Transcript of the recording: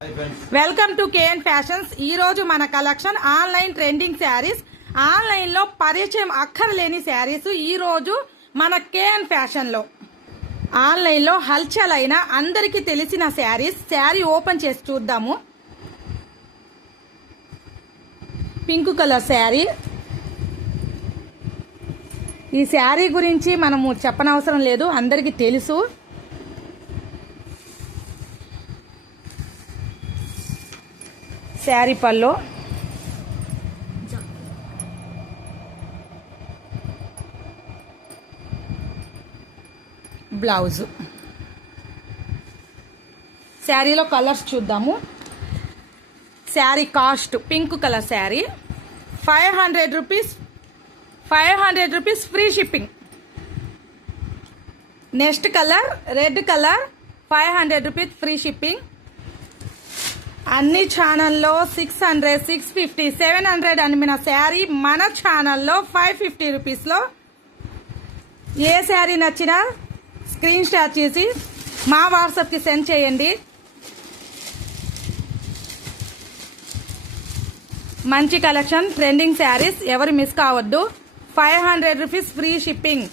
Welcome to KN fashions. ఈ రోజు మన కలెక్షన్ ఆన్లైన్ ట్రెండింగ్ శారీస్. ఆన్లైన్ లో పరిచయం అక్కర్లేని శారీస్ ఈ రోజు మన కేఎన్ ఫ్యాషన్ లో ఆన్లైన్ లో హల్చల్ అయిన అందరికీ తెలిసిన శారీస్. శారీ ఓపెన్ చేసి చూద్దాము. Pink colour sari. ఈ శారీ గురించి మనము చెప్పనవసరం లేదు, అందరికీ తెలుసు. శారీ పల్లో, బ్లౌజ్. శారీలో కలర్స్ చూద్దాము. Sari cost pink colour sari 500 రూపీస్. 500 rupees free shipping. Next colour red colour 500 rupees free shipping. అన్ని ఛానల్లో 600, 650, 700 అమ్మిన శారీ మన ఛానల్లో 550 రూపీస్లో. ఏ శారీ నచ్చినా స్క్రీన్ షాట్ చేసి మా వాట్సాప్కి సెండ్ చేయండి. మంచి కలెక్షన్, ట్రెండింగ్ శారీస్, ఎవరు మిస్ కావద్దు. 500 రూపీస్ ఫ్రీ షిప్పింగ్.